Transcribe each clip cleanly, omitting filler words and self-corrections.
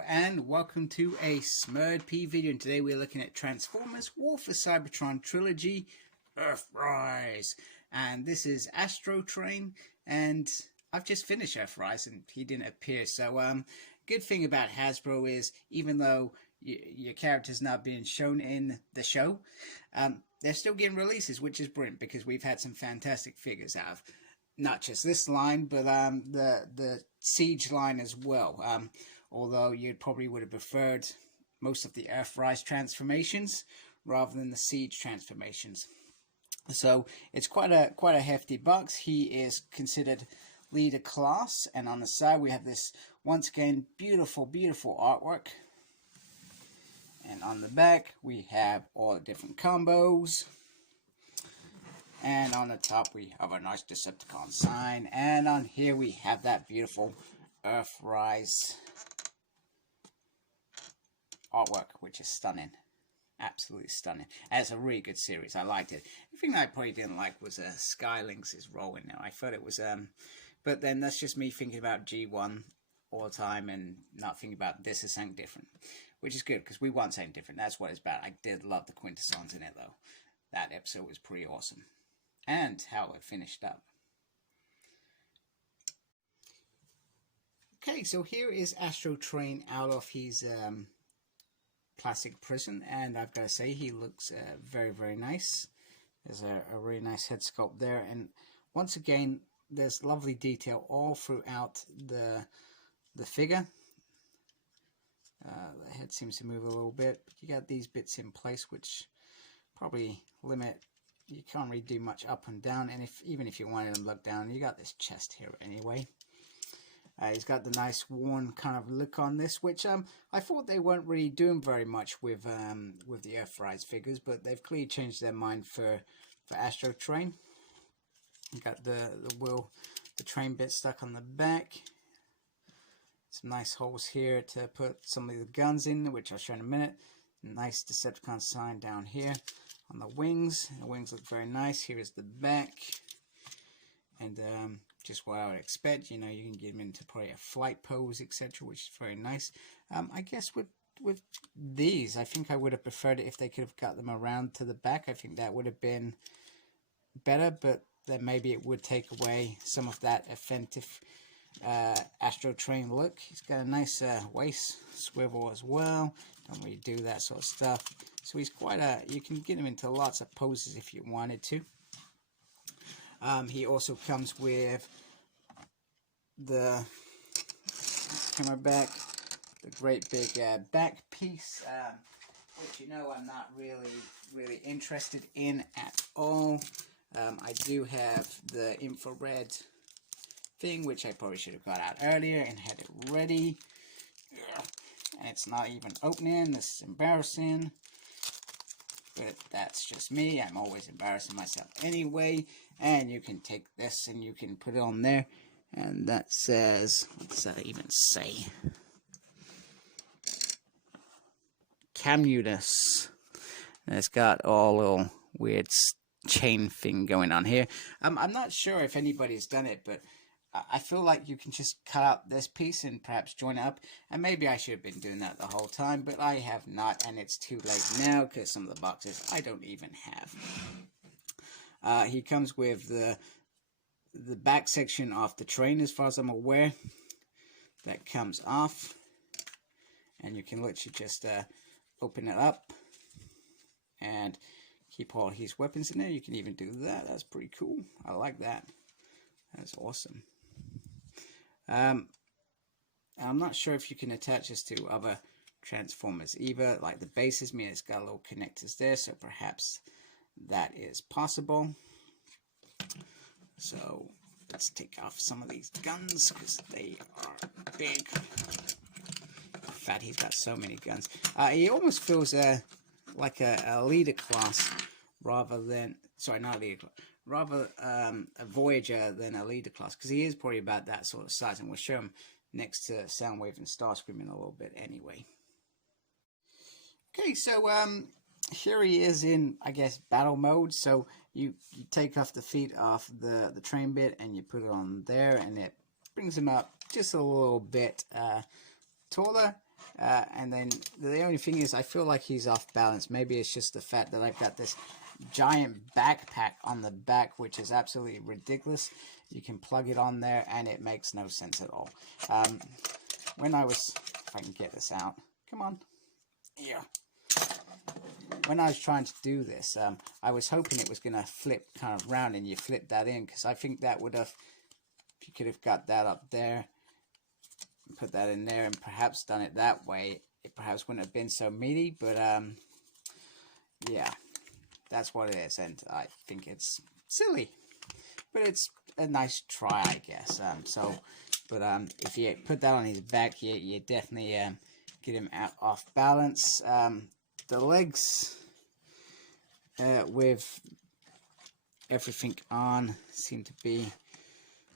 Hello and welcome to a SmurDP video, and today we're looking at Transformers War for Cybertron Trilogy Earthrise. And this is Astrotrain, and I've just finished Earthrise and he didn't appear. So good thing about Hasbro is even though your character's not being shown in the show, they're still getting releases, which is brilliant because we've had some fantastic figures out of not just this line, but the Siege line as well. Although you probably would have preferred most of the Earthrise transformations rather than the Siege transformations. So it's quite a hefty box. He is considered leader class, and on the side we have this once again beautiful artwork. And on the back we have all the different combos. And on the top we have a nice Decepticon sign, and on here we have that beautiful Earthrise artwork, which is stunning, absolutely stunning. And it's a really good series. I liked it. The thing I probably didn't like was Skylinks' role in it. I thought it was but then that's just me thinking about G1 all the time and not thinking about this is something different, which is good because we want something different. That's what it's about. I did love the Quintessons in it though. That episode was pretty awesome, and how it finished up. Okay, so here is Astrotrain out of his plastic prison, and I've got to say he looks very nice. There's a really nice head sculpt there, and once again there's lovely detail all throughout the figure. The head seems to move a little bit, but you got these bits in place which probably limit. You can't really do much up and down, and even if you wanted them look down, you got this chest here anyway. He's got the nice worn kind of look on this, which I thought they weren't really doing very much with the Earthrise figures, but they've clearly changed their mind for Astrotrain. You got the train bit stuck on the back. Some nice holes here to put some of the guns in, which I'll show in a minute. Nice Decepticon sign down here on the wings. The wings look very nice. Here is the back, and just what I would expect. You know, you can get them into probably a flight pose, etc., which is very nice. I guess with these, I think I would have preferred it if they could have got them around to the back. I think that would have been better, but then maybe it would take away some of that offensive Astrotrain look. He's got a nice waist swivel as well. Don't really do that sort of stuff. So he's quite you can get him into lots of poses if you wanted to. He also comes with the camera back, the great big back piece, which you know I'm not really interested in at all. I do have the infrared thing, which I probably should have got out earlier and had it ready. And it's not even opening. This is embarrassing, but that's just me. I'm always embarrassing myself anyway. And you can take this and you can put it on there, and that says, what does that even say? Camutus. And it's got all little weird chain thing going on here. I'm not sure if anybody's done it, but I feel like you can just cut out this piece and perhaps join it up, and maybe I should have been doing that the whole time, but I have not, and it's too late now because some of the boxes I don't even have. He comes with the back section of the train, as far as I'm aware, that comes off, and you can literally just open it up and keep all his weapons in there. You can even do that. That's pretty cool. I like that. That's awesome. I'm not sure if you can attach this to other Transformers either, like the bases. It's got little connectors there, so perhaps that is possible. So let's take off some of these guns because they are big. In fact, he's got so many guns. He almost feels like a leader class rather than, sorry, not a leader class, rather a Voyager than a leader class, because he is probably about that sort of size, and we'll show him next to Soundwave and Starscream in a little bit anyway. Okay, so here he is in, I guess, battle mode. So you take off the feet off the train bit and you put it on there, and it brings him up just a little bit taller. And then the only thing is, I feel like he's off balance. Maybe it's just the fact that I've got this giant backpack on the back, which is absolutely ridiculous. You can plug it on there and it makes no sense at all. When I was, if I can get this out, come on, here. When I was trying to do this, I was hoping it was going to flip kind of round and you flip that in, because I think that would have, if you could have got that up there, put that in there and perhaps done it that way, it perhaps wouldn't have been so meaty. But yeah, that's what it is, and I think it's silly, but it's a nice try, I guess. If you put that on his back, you definitely get him off balance. The legs, with everything on, seem to be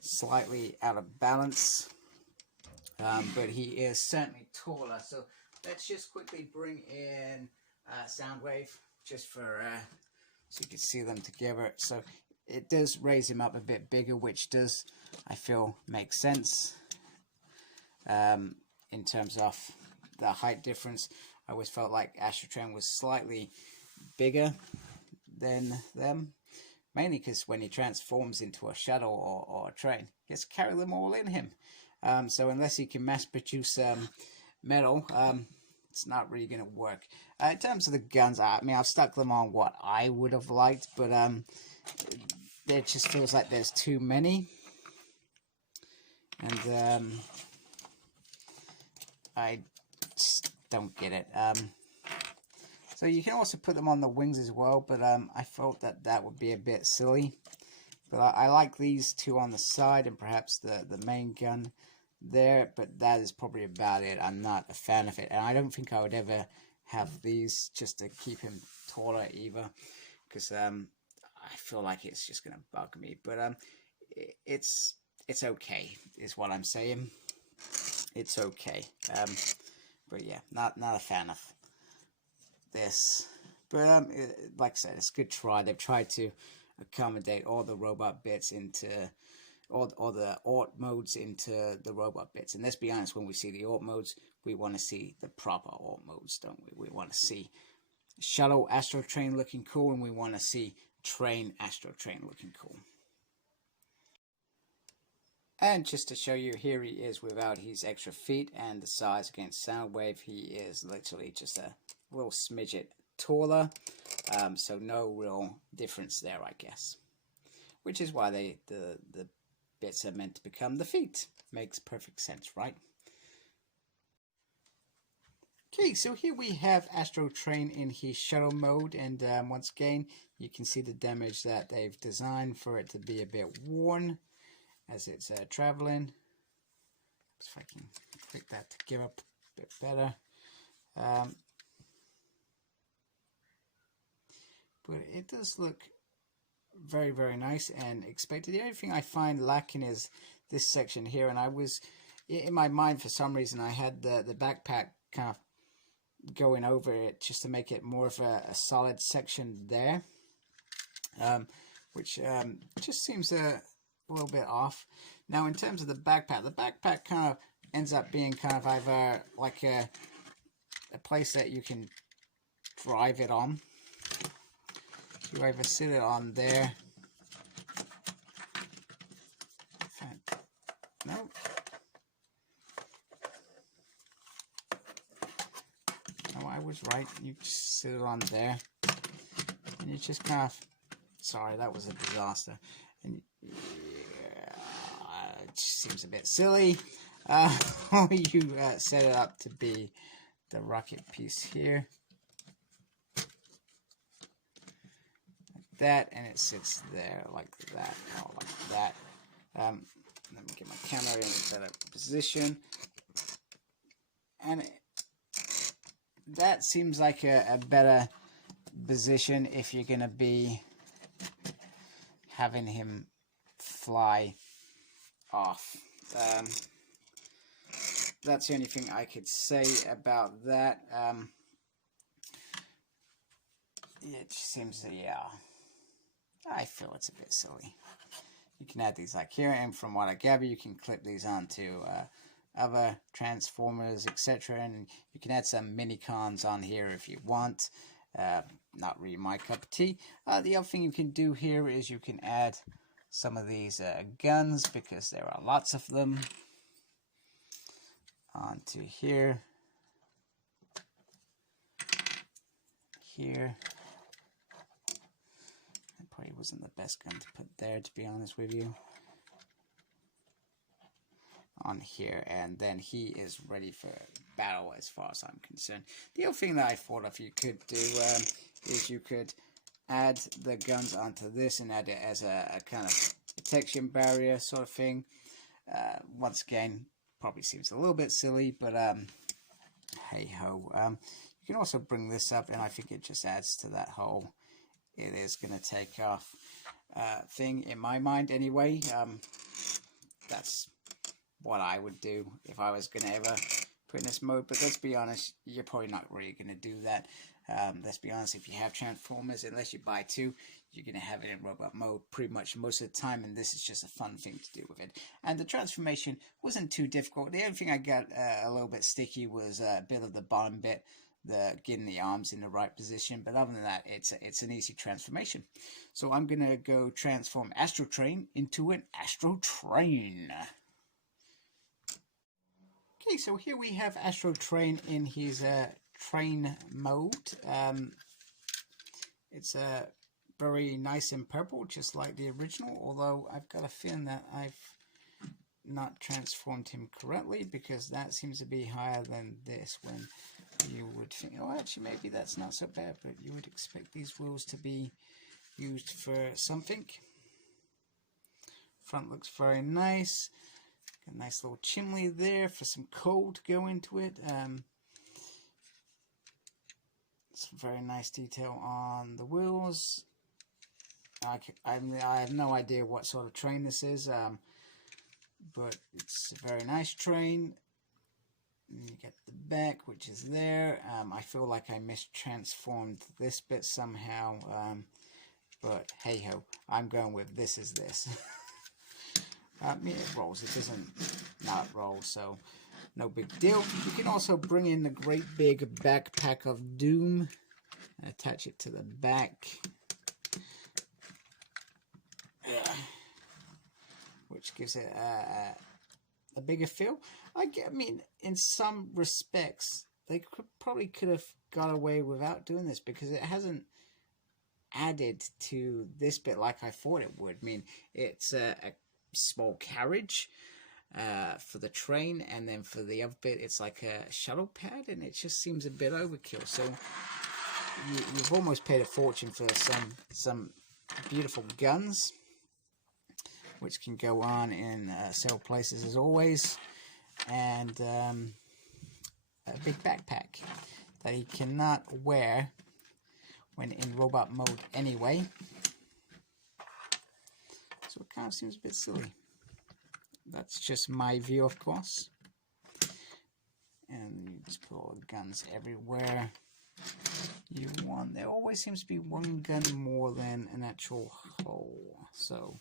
slightly out of balance. But he is certainly taller. So let's just quickly bring in Soundwave, just for so you can see them together. So it does raise him up a bit bigger, which does, I feel, make sense in terms of the height difference. I always felt like Astrotrain was slightly bigger than them, mainly because when he transforms into a shuttle or a train, he has to carry them all in him. So unless he can mass produce metal, it's not really going to work. In terms of the guns, I mean, I've stuck them on what I would have liked, but it just feels like there's too many. And I just don't get it. So you can also put them on the wings as well, but I felt that would be a bit silly. But I like these two on the side and perhaps the main gun there, but that is probably about it. I'm not a fan of it, and I don't think I would ever have these just to keep him taller either, because I feel like it's just going to bug me. But it's okay, is what I'm saying. It's okay. But yeah, not a fan of this. But like I said, it's a good try. They've tried to accommodate all the robot bits into all the AUT modes into the robot bits. And let's be honest, when we see the AUT modes, we want to see the proper AUT modes, don't we? We want to see Shuttle Astrotrain looking cool, and we want to see Train Astrotrain looking cool. And just to show you, here he is without his extra feet and the size against Soundwave. He is literally just a little smidget taller, so no real difference there, I guess. Which is why the bits are meant to become the feet. Makes perfect sense, right? Okay, so here we have Astrotrain in his shuttle mode, and once again, you can see the damage that they've designed for it to be a bit worn as it's traveling. If I can click that to give up a bit better. But it does look very, very nice and expected. The only thing I find lacking is this section here, and I was, in my mind for some reason, I had the backpack kind of going over it just to make it more of a solid section there, which just seems a little bit off. Now in terms of the backpack kind of ends up being kind of either like a place that you can drive it on. You either sit it on there. No. No, I was right. You just sit it on there, and you just kind of. Sorry, that was a disaster. And yeah, it just seems a bit silly. You set it up to be the rocket piece here. That, and it sits there like that, or like that. Let me get my camera in a better position, and that seems like a better position if you're gonna be having him fly off. That's the only thing I could say about that. It just seems that, yeah, I feel it's a bit silly. You can add these like here, and from what I gather, you can clip these onto other transformers, etc. And you can add some mini cons on here if you want. Not really my cup of tea. The other thing you can do here is you can add some of these guns, because there are lots of them, onto here. Here. That probably wasn't the best gun to put there, to be honest with you. On here, and then he is ready for battle as far as I'm concerned. The other thing that I thought of you could do is you could add the guns onto this and add it as a kind of protection barrier sort of thing. Once again, probably seems a little bit silly, but hey ho. You can also bring this up, and I think it just adds to that whole "it is going to take off" thing in my mind anyway. That's what I would do if I was going to ever put in this mode, but let's be honest, you're probably not really going to do that. Let's be honest, if you have Transformers, unless you buy 2, you're going to have it in robot mode pretty much most of the time, and this is just a fun thing to do with it. And the transformation wasn't too difficult. The only thing I got a little bit sticky was a bit of the bottom bit, getting the arms in the right position, but other than that, it's an easy transformation. So I'm going to go transform Astrotrain into an Astrotrain. Okay, so here we have Astrotrain in his train mode. It's very nice and purple, just like the original, although I've got a feeling that I've not transformed him correctly, because that seems to be higher than this, when you would think, oh, actually, maybe that's not so bad, but you would expect these wheels to be used for something. Front looks very nice. Got a nice little chimney there for some coal to go into it. Some very nice detail on the wheels. I have no idea what sort of train this is, but it's a very nice train. And you get the back, which is there. I feel like I mistransformed this bit somehow, but hey ho, I'm going with this is this. It rolls, it doesn't not roll, so no big deal. You can also bring in the great big backpack of doom and attach it to the back, which gives it a bigger feel. I mean, in some respects, they probably could have got away without doing this, because it hasn't added to this bit like I thought it would. I mean, it's a small carriage for the train, and then for the other bit it's like a shuttle pad, and it just seems a bit overkill. So you've almost paid a fortune for some beautiful guns, which can go on in several places as always, and a big backpack that he cannot wear when in robot mode anyway. So it kind of seems a bit silly. That's just my view, of course. And you just put all the guns everywhere you want. There always seems to be one gun more than an actual hole. So,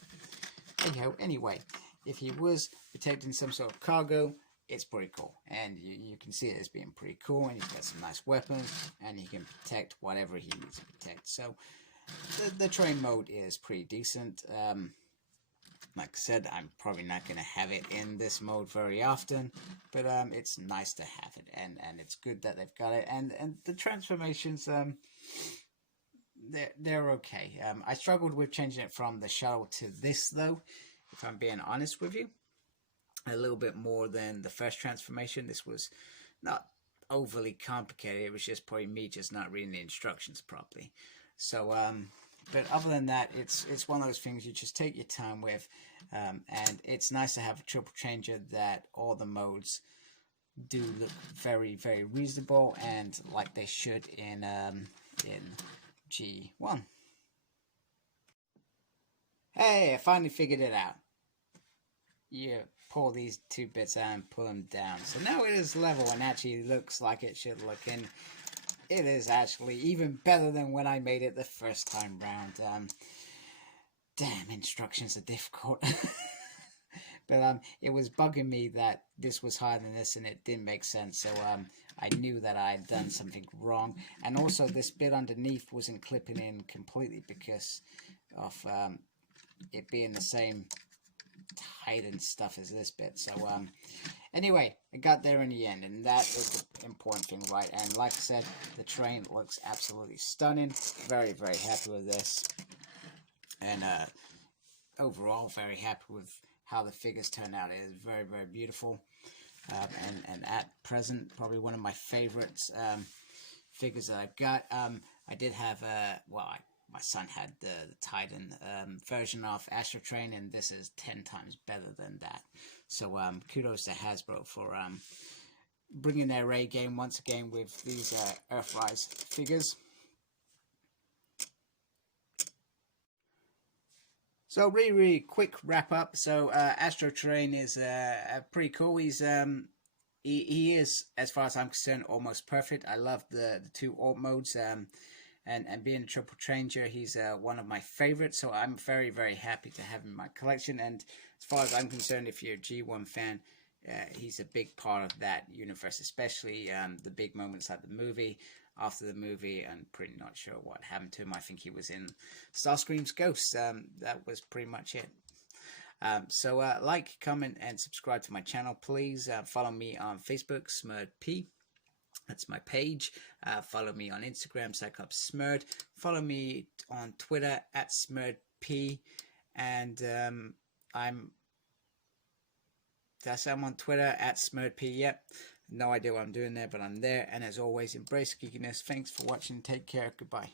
anyhow, anyway, if he was protecting some sort of cargo, it's pretty cool. And you can see it as being pretty cool. And he's got some nice weapons, and he can protect whatever he needs to protect. So, the train mode is pretty decent. Like I said, I'm probably not going to have it in this mode very often, but it's nice to have it, and it's good that they've got it, and the transformations, they're okay. I struggled with changing it from the shuttle to this, though, if I'm being honest with you, a little bit more than the first transformation. This was not overly complicated. It was just probably me just not reading the instructions properly. So, but other than that, it's one of those things you just take your time with, and it's nice to have a triple changer that all the modes do look very, very reasonable, and like they should in G1. Hey, I finally figured it out. You pull these two bits out and pull them down. So now it is level and actually looks like it should look, and it is actually even better than when I made it the first time round. Damn, instructions are difficult. But it was bugging me that this was higher than this, and it didn't make sense. So I knew that I had done something wrong, and also this bit underneath wasn't clipping in completely because of it being the same height and stuff as this bit. So anyway, I got there in the end, and that is the important thing, right? And like I said, the train looks absolutely stunning. Very, very happy with this, and overall very happy with how the figures turn out. It is very, very beautiful, and at present probably one of my favorites figures that I've got. I did have my son had the Titan version of Astrotrain, and this is 10 times better than that. So kudos to Hasbro for bringing their A game once again with these Earthrise figures. So really quick wrap up. So Astrotrain is pretty cool. He's he is, as far as I'm concerned, almost perfect. I love the two alt modes. And being a triple changer, he's one of my favorites, so I'm very, very happy to have him in my collection. And as far as I'm concerned, if you're a G1 fan, he's a big part of that universe, especially the big moments like the movie. After the movie, I'm pretty not sure what happened to him. I think he was in Starscream's Ghost. That was pretty much it. So like, comment, and subscribe to my channel, please. Follow me on Facebook, SmurredP. That's my page. Follow me on Instagram, Smurred. Follow me on Twitter @SmurredP. And I'm on Twitter @SmurredP. Yep. No idea what I'm doing there, but I'm there. And as always, embrace geekiness. Thanks for watching. Take care. Goodbye.